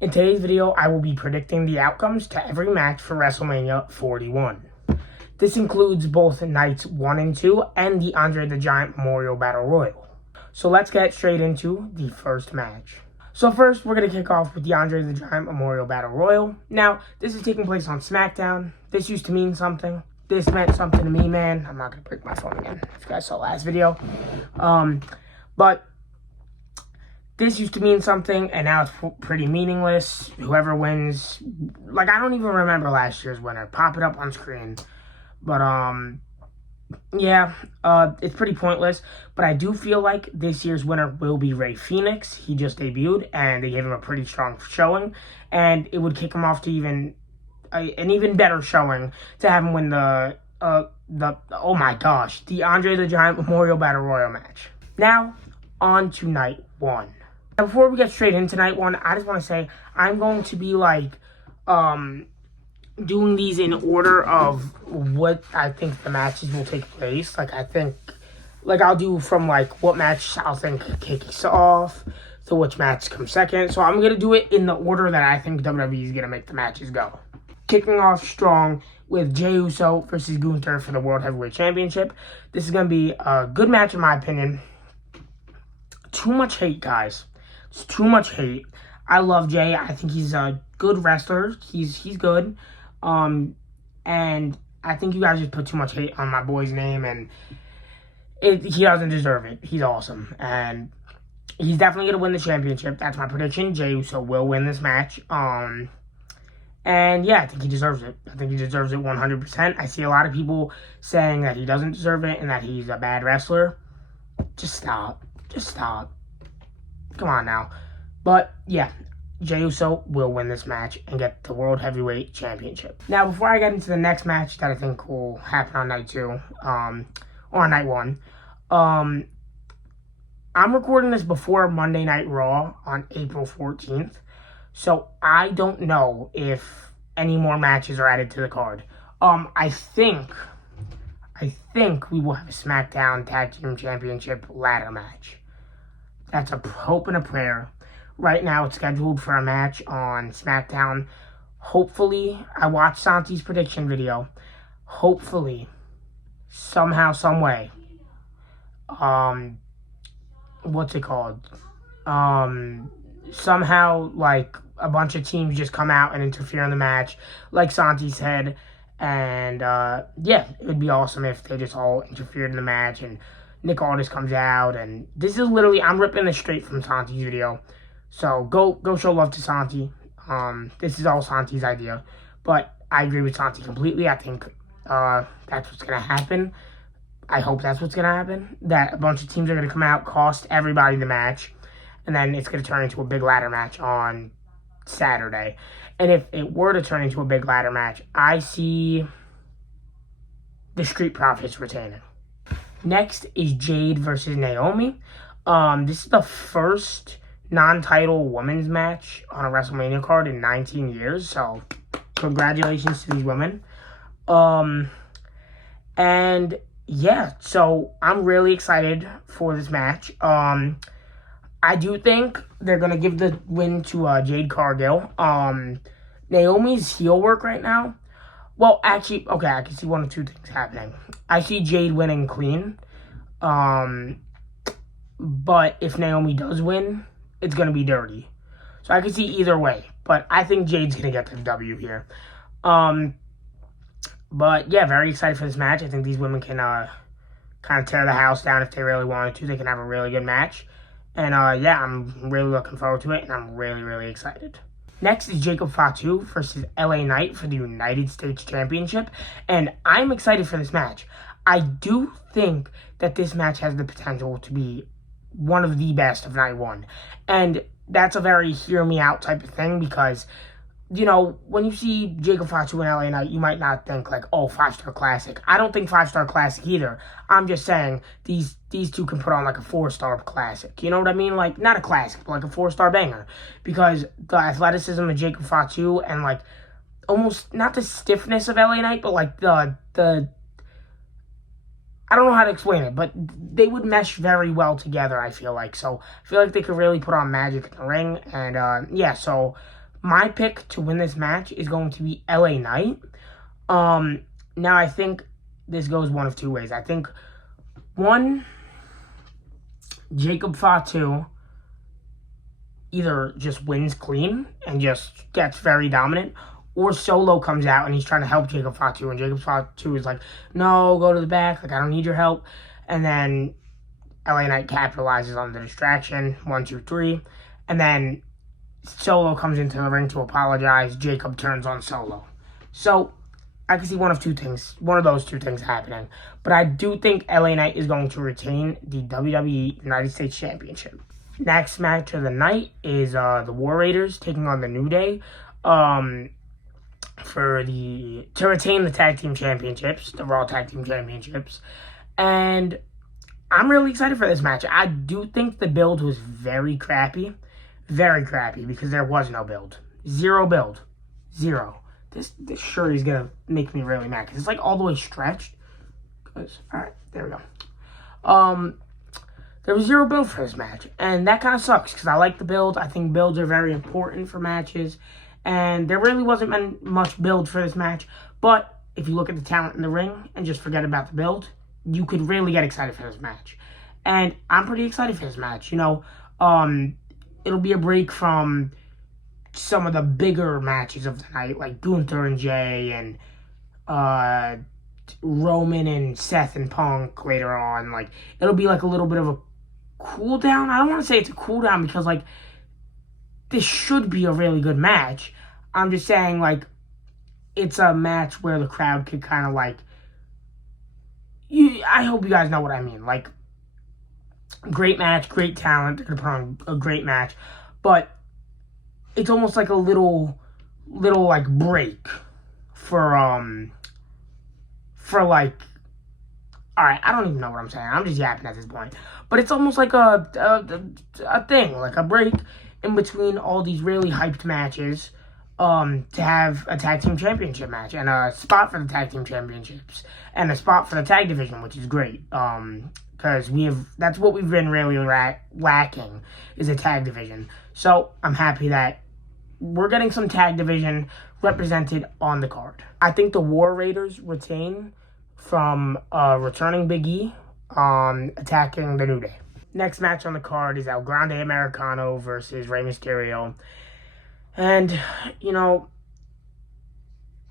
In today's video, I will be predicting the outcomes to every match for WrestleMania 41. This includes both nights 1 and 2 and the Andre the Giant Memorial Battle Royal. So let's get straight into the first match. So first, we're going to kick off with the Andre the Giant Memorial Battle Royal. Now, this is taking place on SmackDown. This used to mean something. This meant something to me, man. I'm not going to break my phone again, if you guys saw last video. But this used to mean something, and now it's pretty meaningless. Whoever wins, like, I don't even remember last year's winner. Pop it up on screen. But, yeah, it's pretty pointless. But I do feel like this year's winner will be Rey Fenix. He just debuted, and they gave him a pretty strong showing. And it would kick him off to an even better showing to have him win the oh my gosh, the Andre the Giant Memorial Battle Royal match. Now, on to night 1. Now, before we get straight into night 1, I just want to say I'm going to be doing these in order of what I think the matches will take place. I'll do from what match I'll think kicks off to which match comes second. So I'm gonna do it in the order that I think WWE is gonna make the matches go. Kicking off strong with Jey Uso versus Gunther for the World Heavyweight Championship. This is gonna be a good match in my opinion. Too much hate, guys. It's too much hate. I love Jey. I think he's a good wrestler. He's good. And I think you guys just put too much hate on my boy's name, and he doesn't deserve it. He's awesome, and he's definitely going to win the championship. That's my prediction. Jey Uso will win this match. And yeah, I think he deserves it. I think he deserves it 100%. I see a lot of people saying that he doesn't deserve it and that he's a bad wrestler. Just stop. Just stop. Come on now. But yeah, Jey Uso will win this match and get the World Heavyweight Championship. Now, before I get into the next match that I think will happen on night 2, or on night 1, I'm recording this before Monday Night Raw on April 14th, so I don't know if any more matches are added to the card. I think we will have a SmackDown Tag Team Championship ladder match. That's a hope and a prayer. Right now, it's scheduled for a match on SmackDown. Hopefully, I watched Santi's prediction video. Hopefully, somehow, some way, what's it called? Somehow, a bunch of teams just come out and interfere in the match, like Santi said. And, yeah, it would be awesome if they just all interfered in the match and Nick Aldis comes out. And this is literally, I'm ripping this straight from Santi's video. So go show love to Santi. This is all Santi's idea. But I agree with Santi completely. I think that's what's going to happen. I hope that's what's going to happen. That a bunch of teams are going to come out, cost everybody the match. And then it's going to turn into a big ladder match on Saturday. And if it were to turn into a big ladder match, I see the Street Profits retaining. Next is Jade versus Naomi. This is the first non-title women's match on a WrestleMania card in 19 years. So, congratulations to these women. And yeah, so I'm really excited for this match. I do think they're going to give the win to Jade Cargill. Naomi's heel work right now. Well, actually, okay, I can see one of two things happening. I see Jade winning clean. But if Naomi does win, it's going to be dirty. So I can see either way. But I think Jade's going to get the W here. But yeah, very excited for this match. I think these women can kind of tear the house down if they really wanted to. They can have a really good match. And yeah, I'm really looking forward to it. And I'm really, really excited. Next is Jacob Fatu versus LA Knight for the United States Championship. And I'm excited for this match. I do think that this match has the potential to be one of the best of night 1. And that's a very hear me out type of thing because, you know, when you see Jacob Fatu and LA Knight, you might not think oh, 5-star classic. I don't think 5-star classic either. I'm just saying these two can put on a 4-star classic. You know what I mean? Not a classic, but a 4-star banger. Because the athleticism of Jacob Fatu and almost not the stiffness of LA Knight, but the I don't know how to explain it, but they would mesh very well together, I feel like. So I feel like they could really put on magic in the ring. And, yeah, so My pick to win this match is going to be LA Knight. Now I think this goes one of two ways. I think, one, Jacob Fatu either just wins clean and just gets very dominant, or Solo comes out and he's trying to help Jacob Fatu, and Jacob Fatu is like, no, go to the back, like, I don't need your help. And then LA Knight capitalizes on the distraction, 1, 2, 3, and then Solo comes into the ring to apologize. Jacob turns on Solo. So I can see one of those two things happening. But I do think LA Knight is going to retain the WWE United States Championship. Next match of the night is the War Raiders taking on the New Day to retain the tag team championships, the Raw tag team championships. And I'm really excited for this match. I do think the build was very crappy, because there was no build. Zero build. Zero. This sure is going to make me really mad, because it's like all the way stretched. Alright, there we go. There was zero build for this match, and that kind of sucks, because I like the build. I think builds are very important for matches, and there really wasn't much build for this match. But if you look at the talent in the ring and just forget about the build, you could really get excited for this match. And I'm pretty excited for this match. It'll be a break from some of the bigger matches of the night, like Gunther and Jay, and Roman and Seth and Punk later on. Like, it'll be like a little bit of a cool down. I don't want to say it's a cool down, because like, this should be a really good match. I'm just saying, like, it's a match where the crowd could kind of like, I hope you guys know what I mean. Like, great match, great talent. They're gonna put on a great match, but it's almost like a little like break for like, all right, I don't even know what I'm saying. I'm just yapping at this point, but it's almost like a thing, like a break in between all these really hyped matches, to have a tag team championship match and a spot for the tag team championships and a spot for the tag division, which is great. Because that's what we've been really lacking, is a tag division. So I'm happy that we're getting some tag division represented on the card. I think the War Raiders retain from returning Big E, attacking the New Day. Next match on the card is El Grande Americano versus Rey Mysterio. And, I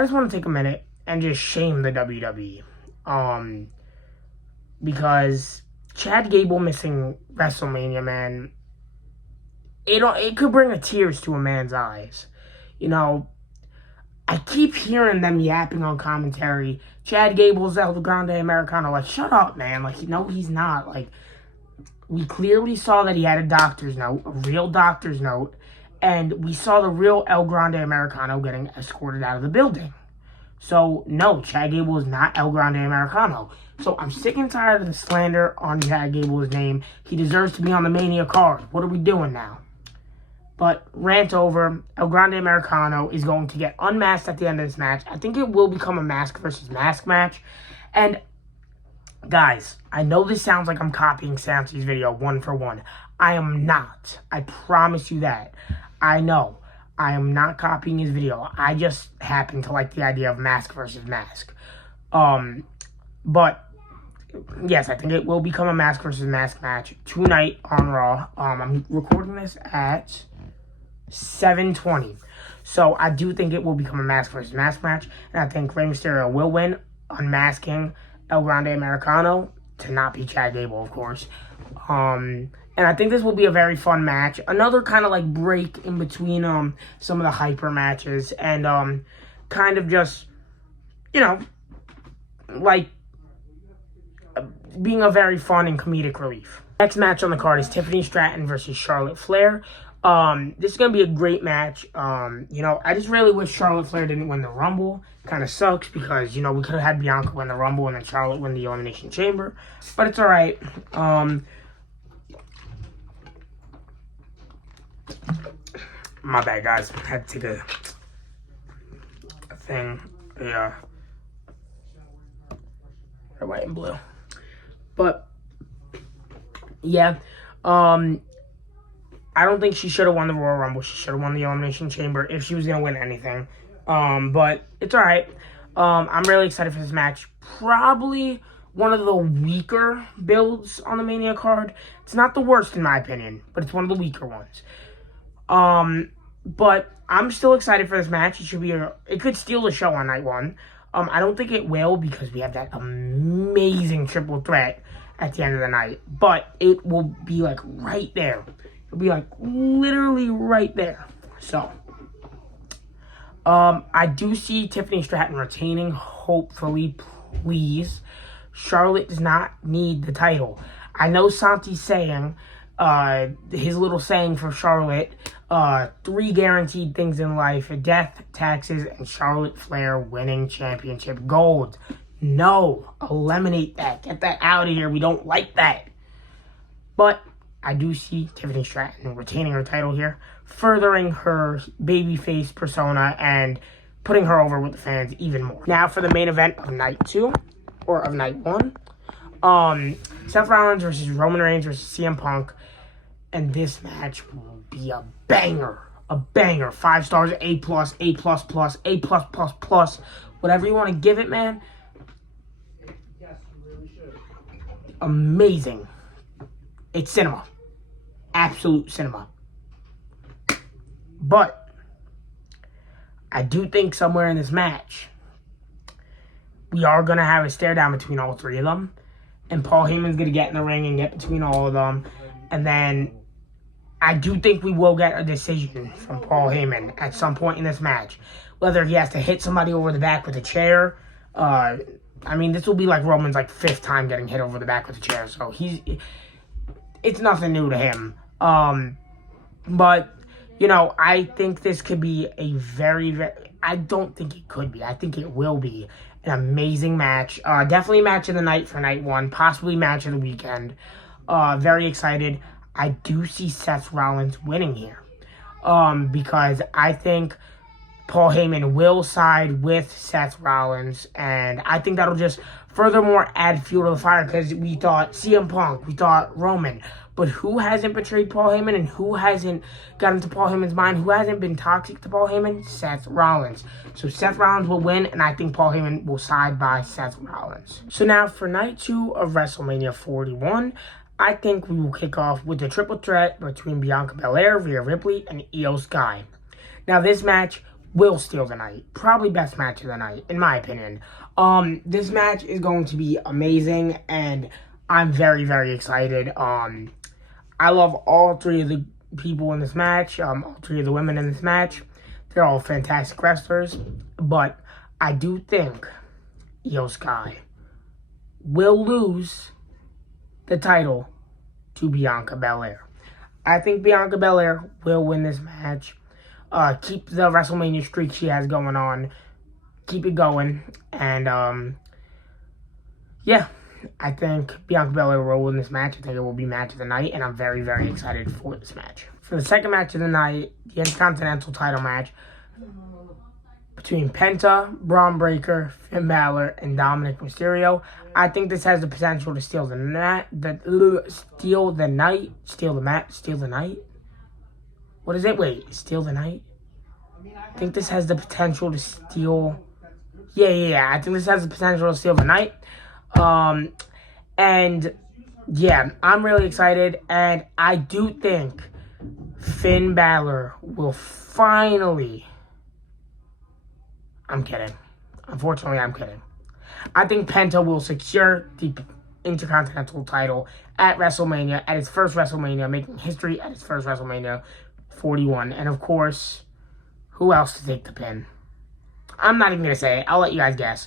just want to take a minute and just shame the WWE. Because Chad Gable missing WrestleMania, man, it could bring tears to a man's eyes. I keep hearing them yapping on commentary. Chad Gable's El Grande Americano. Like, shut up, man. Like, no, he's not. Like, we clearly saw that he had a doctor's note, a real doctor's note, and we saw the real El Grande Americano getting escorted out of the building. So, no, Chad Gable is not El Grande Americano. So, I'm sick and tired of the slander on Chad Gable's name. He deserves to be on the Mania card. What are we doing now? But, rant over. El Grande Americano is going to get unmasked at the end of this match. I think it will become a mask versus mask match. And, guys, I know this sounds like I'm copying Samsey's video one for one. I am not. I promise you that. I know. I am not copying his video. I just happen to like the idea of mask versus mask. But, yes, I think it will become a mask versus mask match tonight on Raw. I'm recording this at 7:20. So, I do think it will become a mask versus mask match. And I think Rey Mysterio will win, unmasking El Grande Americano, to not be Chad Gable, of course. And I think this will be a very fun match. Another kind of like break in between some of the hyper matches, and kind of just, like being a very fun and comedic relief. Next match on the card is Tiffany Stratton versus Charlotte Flair. This is going to be a great match. I just really wish Charlotte Flair didn't win the Rumble. Kind of sucks because, we could have had Bianca win the Rumble and then Charlotte win the Elimination Chamber. But it's alright. My bad, guys. I had to take a thing. Yeah. Red, white, and blue. But, yeah. I I don't think she should have won the Royal Rumble. She should have won the Elimination Chamber if she was going to win anything. But it's all right. I'm really excited for this match. Probably one of the weaker builds on the Mania card. It's not the worst in my opinion, but it's one of the weaker ones. But I'm still excited for this match. It could steal the show on night one. I don't think it will because we have that amazing triple threat at the end of the night. But it will be like right there. It'll be like literally right there. So, I do see Tiffany Stratton retaining, hopefully, please. Charlotte does not need the title. I know Santi's saying, his little saying for Charlotte, 3 guaranteed things in life: death, taxes, and Charlotte Flair winning championship gold. No, eliminate that. Get that out of here. We don't like that. But I do see Tiffany Stratton retaining her title here, furthering her babyface persona and putting her over with the fans even more. Now for the main event of night 2, or of night 1. Seth Rollins versus Roman Reigns versus CM Punk. And this match will be a banger. A banger. 5 stars, A+, A++, A+++, whatever you want to give it, man. Yes, you really should. Amazing. It's cinema. Absolute cinema. But I do think somewhere in this match, we are going to have a stare down between all 3 of them. And Paul Heyman's going to get in the ring and get between all of them. And then I do think we will get a decision from Paul Heyman at some point in this match. Whether he has to hit somebody over the back with a chair. This will be like Roman's 5th time getting hit over the back with a chair. So it's nothing new to him. But, I think this could be a very, very... I don't think it could be. I think it will be an amazing match. Definitely match of the night for night 1. Possibly match of the weekend. Very excited. I do see Seth Rollins winning here. Because I think Paul Heyman will side with Seth Rollins. And I think that'll just furthermore add fuel to the fire. Because we thought CM Punk, we thought Roman. But who hasn't betrayed Paul Heyman and who hasn't got into Paul Heyman's mind? Who hasn't been toxic to Paul Heyman? Seth Rollins. So Seth Rollins will win, and I think Paul Heyman will side by Seth Rollins. So now for night 2 of WrestleMania 41, I think we will kick off with the triple threat between Bianca Belair, Rhea Ripley, and Io Sky. Now this match will steal the night. Probably best match of the night, in my opinion. This match is going to be amazing, and I'm very, very excited. I love all 3 of the people in this match, all 3 of the women in this match. They're all fantastic wrestlers, but I do think Io Sky will lose the title to Bianca Belair. I think Bianca Belair will win this match. Keep the WrestleMania streak she has going on. Keep it going. And, yeah. I think Bianca Belair will win this match. I think it will be match of the night, and I'm very, very excited for this match. For the second match of the night, the Intercontinental title match between Penta, Braun Breaker, Finn Balor, and Dominic Mysterio. I think this has the potential to steal the night. What is it? Wait, steal the night? I think this has the potential to steal... Yeah. I think this has the potential to steal the night. And yeah, I'm really excited, and I do think Finn Balor will finally... I'm kidding. Unfortunately, I'm kidding. I think Penta will secure the Intercontinental title at WrestleMania, at its first WrestleMania, making history at its first WrestleMania 41. And of course, who else to take the pin? I'm not even going to say it. I'll let you guys guess.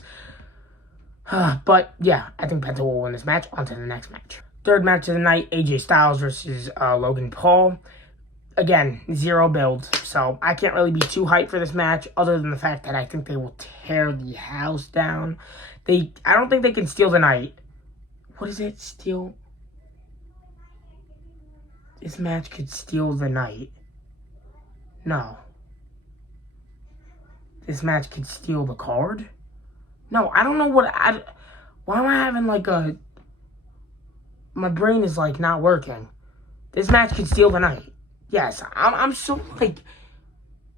But yeah, I think Penta will win this match. On to the next match. Third match of the night, AJ Styles versus Logan Paul. Again, 0 build, so I can't really be too hyped for this match, other than the fact that I think they will tear the house down. I don't think they can steal the night. What is it? Steal? This match could steal the night. No. This match could steal the card? No, I don't know why am I having my brain is not working. This match could steal the night. Yes, I'm so, like...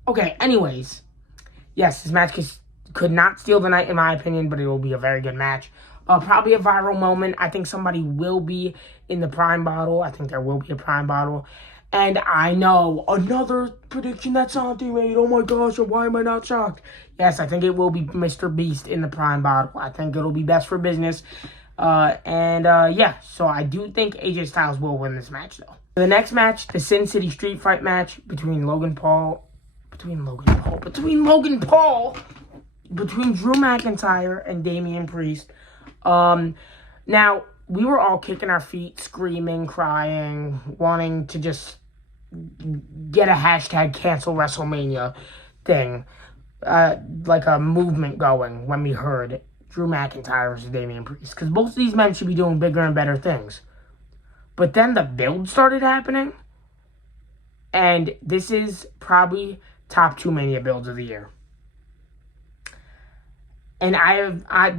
Okay, anyways. Yes, this match could not steal the night, in my opinion, but it will be a very good match. Probably a viral moment. I think somebody will be in the Prime bottle. I think there will be a Prime bottle. And I know another prediction that Santi made. Oh my gosh, why am I not shocked? Yes, I think it will be Mr. Beast in the Prime bottle. I think it'll be best for business. Yeah, so I do think AJ Styles will win this match, though. The next match, the Sin City Street Fight match between Drew McIntyre and Damian Priest. Now, we were all kicking our feet, screaming, crying, wanting to just get a hashtag cancel WrestleMania thing, like a movement going when we heard Drew McIntyre versus Damian Priest. Because both of these men should be doing bigger and better things. But then the build started happening, and this is probably top 2 Mania builds of the year. And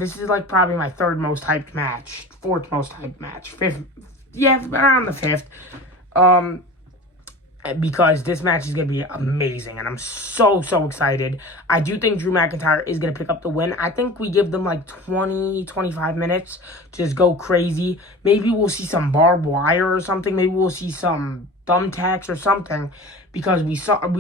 this is like probably my 3rd most hyped match, 4th most hyped match, 5th, yeah, around the 5th. Because this match is going to be amazing, and I'm so excited. I do think Drew McIntyre is going to pick up the win. I think we give them like 20-25 minutes to just go crazy. Maybe we'll see some barbed wire or something. Maybe we'll see some thumbtacks or something, because we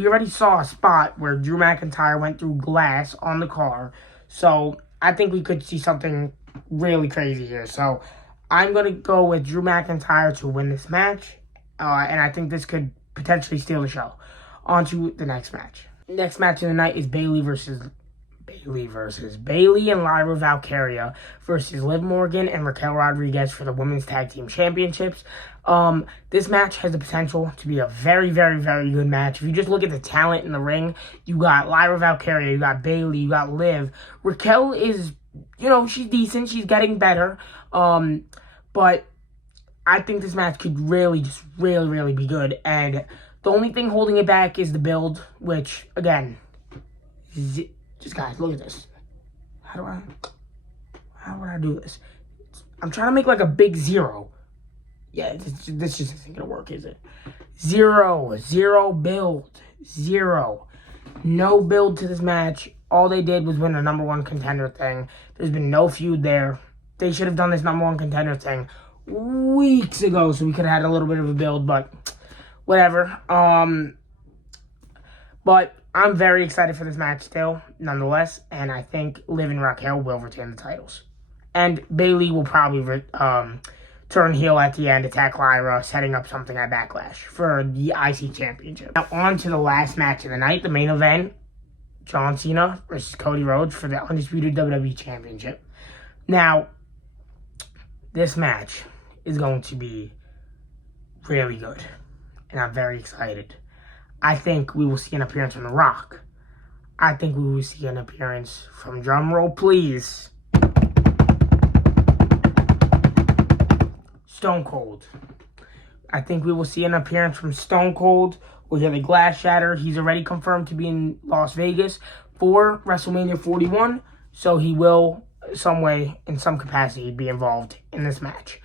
already saw a spot where Drew McIntyre went through glass on the car. So I think we could see something really crazy here. So I'm going to go with Drew McIntyre to win this match, and I think this could potentially steal the show. On to the next match. Next match of the night is Bayley and Lyra Valkyria versus Liv Morgan and Raquel Rodriguez for the Women's Tag Team Championships. This match has the potential to be a very good match. If you just look at the talent in the ring, you got Lyra Valkyria, you got Bayley, you got Liv. Raquel is, she's decent, she's getting better. But I think this match could really be good. And the only thing holding it back is the build, which, again, just guys, look at this. How would I do this? I'm trying to make like a big 0. Yeah, this just isn't going to work, is it? 0 build. 0. No build to this match. All they did was win a number 1 contender thing. There's been no feud there. They should have done this number 1 contender thing weeks ago, so we could have had a little bit of a build, but whatever. But I'm very excited for this match still, nonetheless, and I think Liv and Raquel will retain the titles. And Bayley will probably turn heel at the end, attack Lyra, setting up something at Backlash for the IC Championship. Now on to the last match of the night, the main event, John Cena versus Cody Rhodes for the Undisputed WWE Championship. Now, this match is going to be really good, and I'm very excited. I think we will see an appearance from The Rock. I think we will see an appearance from, drumroll please, Stone Cold. I think we will see an appearance from Stone Cold. We'll hear the glass shatter. He's already confirmed to be in Las Vegas for WrestleMania 41, so he will, some way, in some capacity, be involved in this match.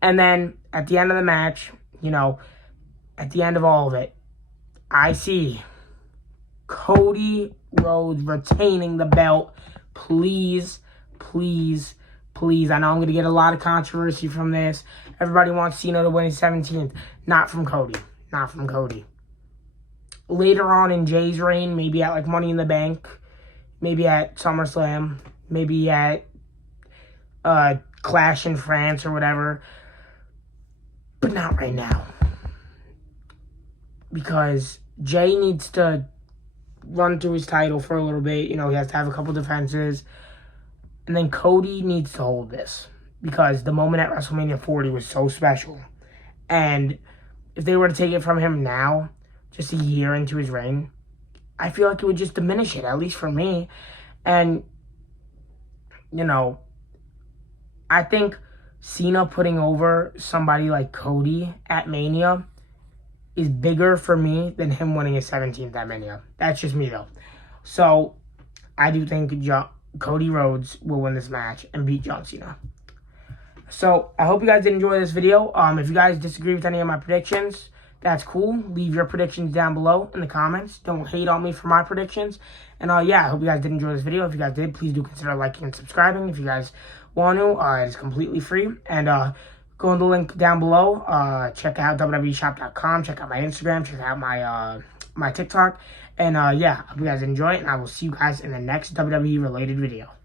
And then, at the end of the match, at the end of all of it, I see Cody Rhodes retaining the belt. Please. I know I'm going to get a lot of controversy from this. Everybody wants Cena to win his 17th. Not from Cody. Later on in Jay's reign, maybe at like Money in the Bank, maybe at SummerSlam, maybe at Clash in France or whatever. But not right now. Because Jay needs to run through his title for a little bit. He has to have a couple defenses. And then Cody needs to hold this. Because the moment at WrestleMania 40 was so special. And if they were to take it from him now, just a year into his reign, I feel like it would just diminish it, at least for me. And, I think Cena putting over somebody like Cody at Mania is bigger for me than him winning his 17th at Mania. That's just me, though. So, I do think Cody Rhodes will win this match and beat John Cena. So, I hope you guys did enjoy this video. If you guys disagree with any of my predictions, that's cool. Leave your predictions down below in the comments. Don't hate on me for my predictions. And yeah, I hope you guys did enjoy this video. If you guys did, please do consider liking and subscribing. If you guys want to, it's completely free. And go in the link down below. Check out www.shop.com. Check out my Instagram. Check out my my TikTok. And yeah, I hope you guys enjoy it. And I will see you guys in the next WWE related video.